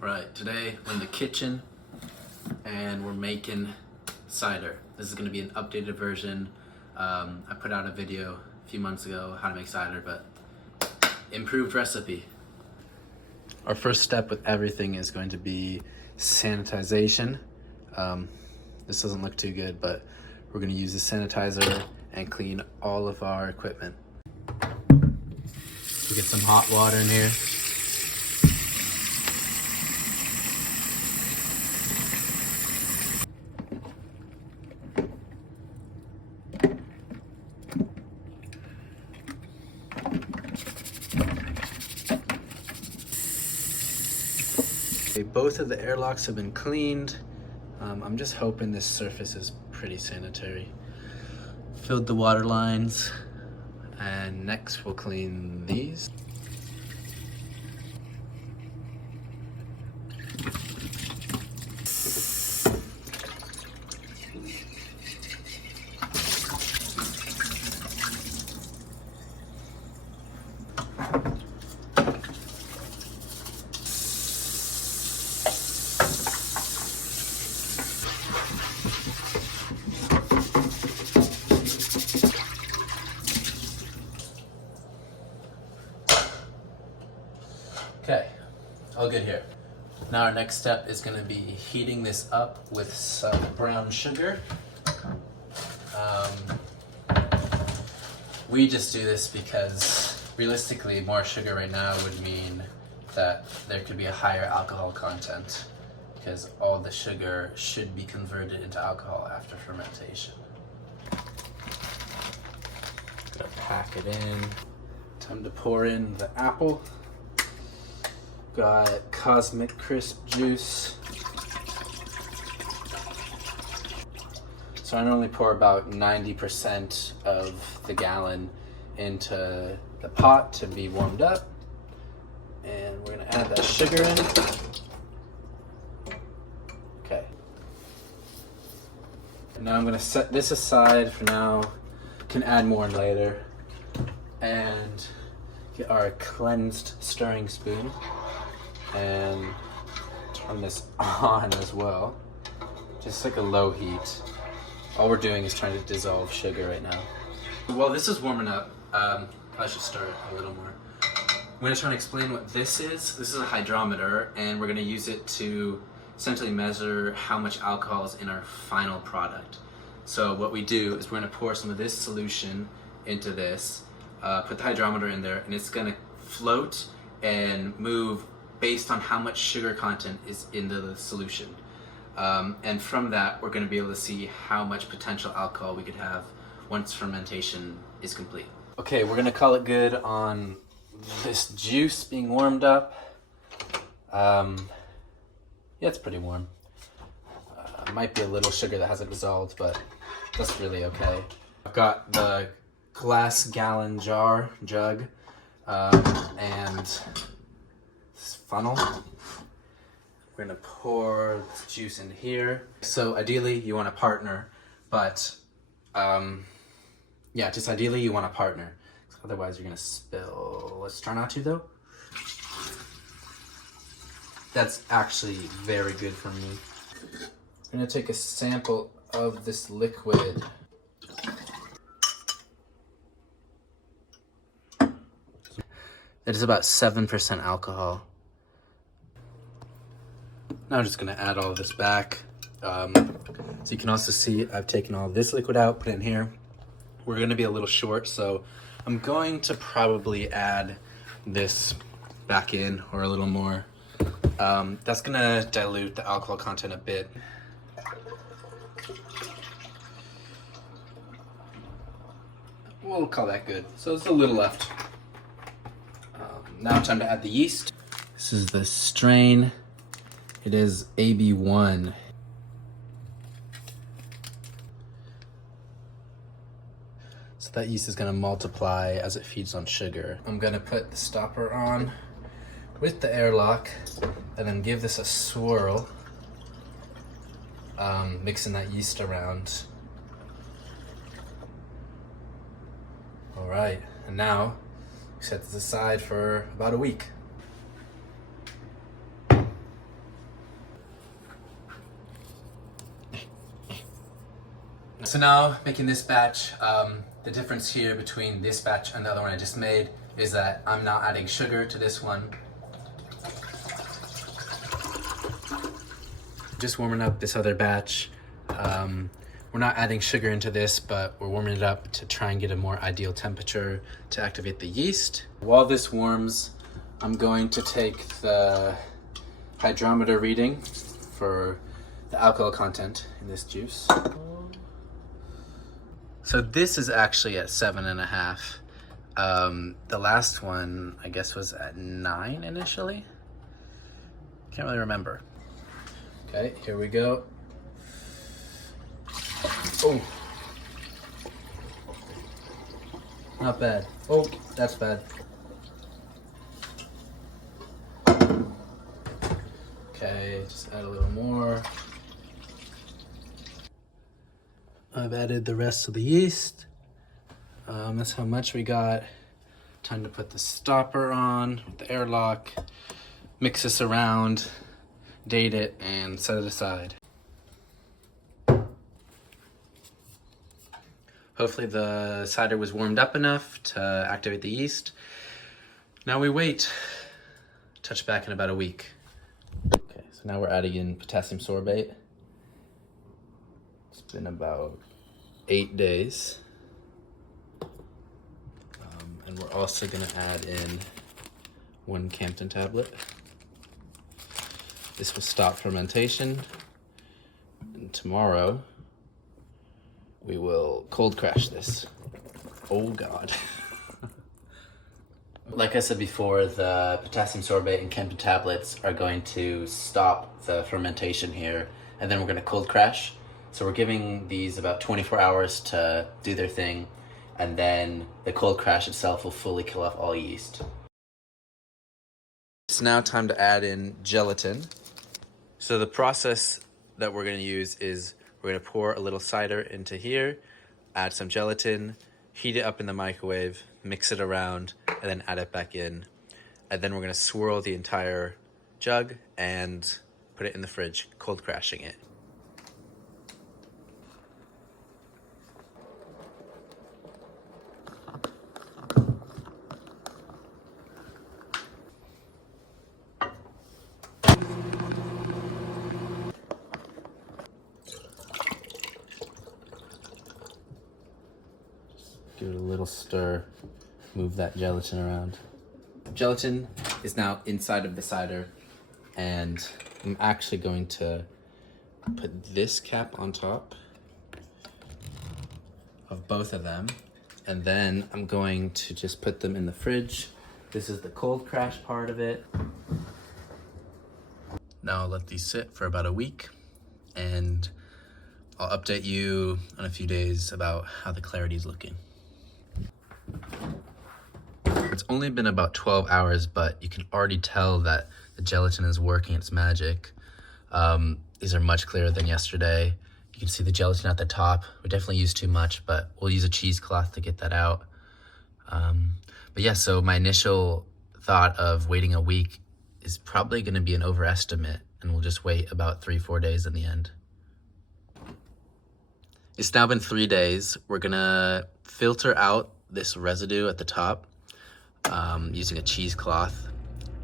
Right, today we're in the kitchen and we're making cider. This is going to be an updated version. I put out a video a few months ago how to make cider, but improved recipe. Our first step with everything is going to be sanitization. This doesn't look too good, but we're going to use the sanitizer and clean all of our equipment. We get some hot water in here. Okay, both of the airlocks have been cleaned. I'm just hoping this surface is pretty sanitary. Filled the water lines, and next we'll clean these. Okay, all good here. Now our next step is going to be heating this up with some brown sugar. We just do this because realistically more sugar right now would mean that there could be a higher alcohol content because all the sugar should be converted into alcohol after fermentation. Gotta pack it in. Time to pour in the apple. Got Cosmic Crisp juice. So I normally pour about 90% of the gallon into the pot to be warmed up. And we're gonna add that sugar in. Okay. Now I'm gonna set this aside for now. Can add more later. And get our cleansed stirring spoon. And turn this on as well. Just like a low heat. All we're doing is trying to dissolve sugar right now. While this is warming up, I should stir it a little more. I'm going to try and explain what this is. This is a hydrometer, and we're going to use it to essentially measure how much alcohol is in our final product. So what we do is we're going to pour some of this solution into this, put the hydrometer in there, and it's going to float and move based on how much sugar content is in the solution. And from that, we're going to be able to see how much potential alcohol we could have once fermentation is complete. Okay, we're going to call it good on this juice being warmed up. Yeah, it's pretty warm. Might be a little sugar that hasn't dissolved, but that's really okay. I've got the glass gallon jug, and this funnel. We're gonna pour this juice in here. So ideally you want a partner, but yeah, just ideally you want a partner. Otherwise you're gonna spill. Let's try not to though. That's actually very good for me. I'm gonna take a sample of this liquid. It is about 7% alcohol. Now I'm just gonna add all of this back. So you can also see I've taken all this liquid out, put it in here. We're gonna be a little short, so I'm going to probably add this back in or a little more. That's gonna dilute the alcohol content a bit. We'll call that good. So there's a little left. Now time to add the yeast. This is the strain. It is AB1. So that yeast is going to multiply as it feeds on sugar. I'm going to put the stopper on with the airlock and then give this a swirl, mixing that yeast around. All right, and now set this aside for about a week. So now making this batch, the difference here between this batch and the other one I just made is that I'm not adding sugar to this one. Just warming up this other batch. We're not adding sugar into this, but we're warming it up to try and get a more ideal temperature to activate the yeast. While this warms, I'm going to take the hydrometer reading for the alcohol content in this juice. So this is actually at 7.5. The last one, I guess, was at 9 initially. Can't really remember. Okay, here we go. Oh, not bad. Oh, that's bad. Okay, just add a little more. I've added the rest of the yeast. That's how much we got. Time to put the stopper on, the airlock, mix this around, date it, and set it aside. Hopefully the cider was warmed up enough to activate the yeast. Now we wait. Touch back in about a week. Okay, so now we're adding in potassium sorbate. It's been about 8 days. And we're also gonna add in 1 Campton tablet. This will stop fermentation. And tomorrow, we will cold crash this. Oh God. Like I said before, the potassium sorbate and Campton tablets are going to stop the fermentation here, and then we're gonna cold crash. So we're giving these about 24 hours to do their thing, and then the cold crash itself will fully kill off all yeast. It's now time to add in gelatin. So the process that we're gonna use is we're gonna pour a little cider into here, add some gelatin, heat it up in the microwave, mix it around, and then add it back in. And then we're gonna swirl the entire jug and put it in the fridge, cold crashing it. Give it a little stir, move that gelatin around. Gelatin is now inside of the cider, and I'm actually going to put this cap on top of both of them, and then I'm going to just put them in the fridge. This is the cold crash part of it. Now I'll let these sit for about a week, and I'll update you in a few days about how the clarity is looking. It's only been about 12 hours, but you can already tell that the gelatin is working its magic. These are much clearer than yesterday. You can see the gelatin at the top. We definitely used too much, but we'll use a cheesecloth to get that out. But yeah, so my initial thought of waiting a week is probably gonna be an overestimate, and we'll just wait about 3-4 days in the end. It's now been 3 days. We're gonna filter out this residue at the top using a cheesecloth,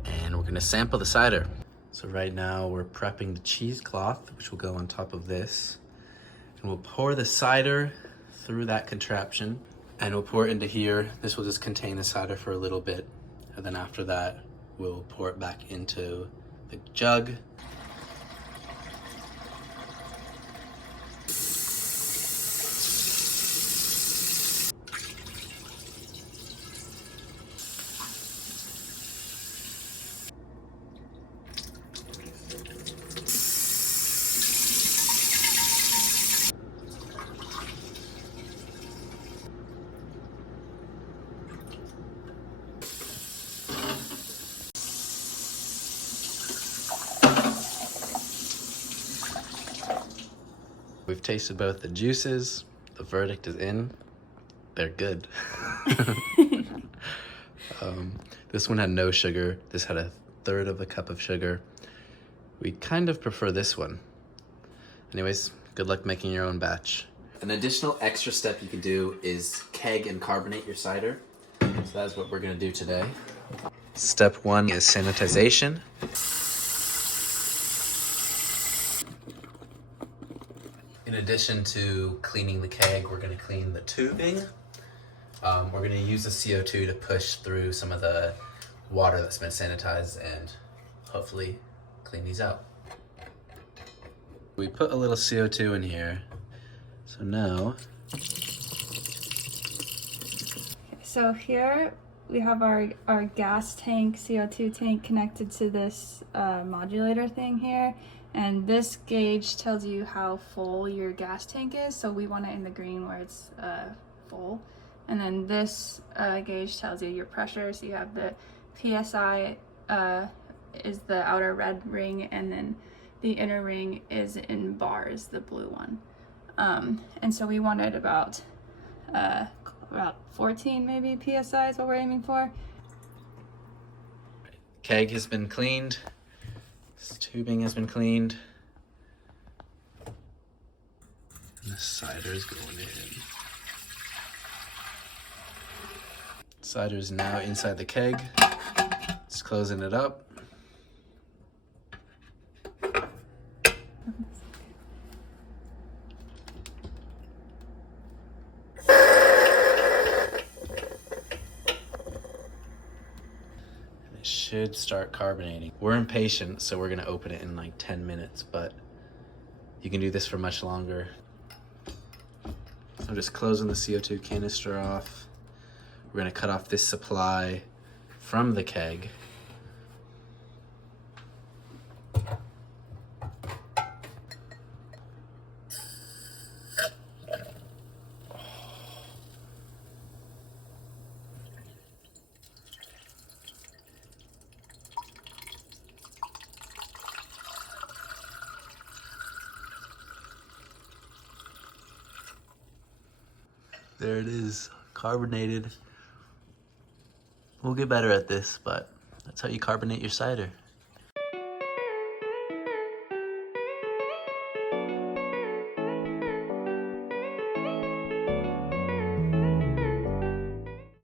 and we're gonna sample the cider. So right now we're prepping the cheesecloth, which will go on top of this, and we'll pour the cider through that contraption, and we'll pour it into here. This will just contain the cider for a little bit, and then after that we'll pour it back into the jug. We've tasted both the juices. The verdict is in. They're good. This one had no sugar. This had 1/3 of a cup of sugar. We kind of prefer this one. Anyways, good luck making your own batch. An additional extra step you can do is keg and carbonate your cider. So that's what we're gonna do today. Step 1 is sanitization. In addition to cleaning the keg, we're gonna clean the tubing. We're gonna use the CO2 to push through some of the water that's been sanitized and hopefully clean these out. We put a little CO2 in here. So now. So here we have our gas tank, CO2 tank connected to this modulator thing here. And this gauge tells you how full your gas tank is. So we want it in the green where it's full. And then this gauge tells you your pressure. So you have the PSI is the outer red ring, and then the inner ring is in bars, the blue one. And so we wanted about 14 maybe PSI is what we're aiming for. Keg has been cleaned. This tubing has been cleaned. And the cider is going in. Cider is now inside the keg. Just closing it up. Should start carbonating. We're impatient, so we're gonna open it in like 10 minutes, but you can do this for much longer. So I'm just closing the CO2 canister off. We're gonna cut off this supply from the keg. There it is, carbonated. We'll get better at this, but that's how you carbonate your cider.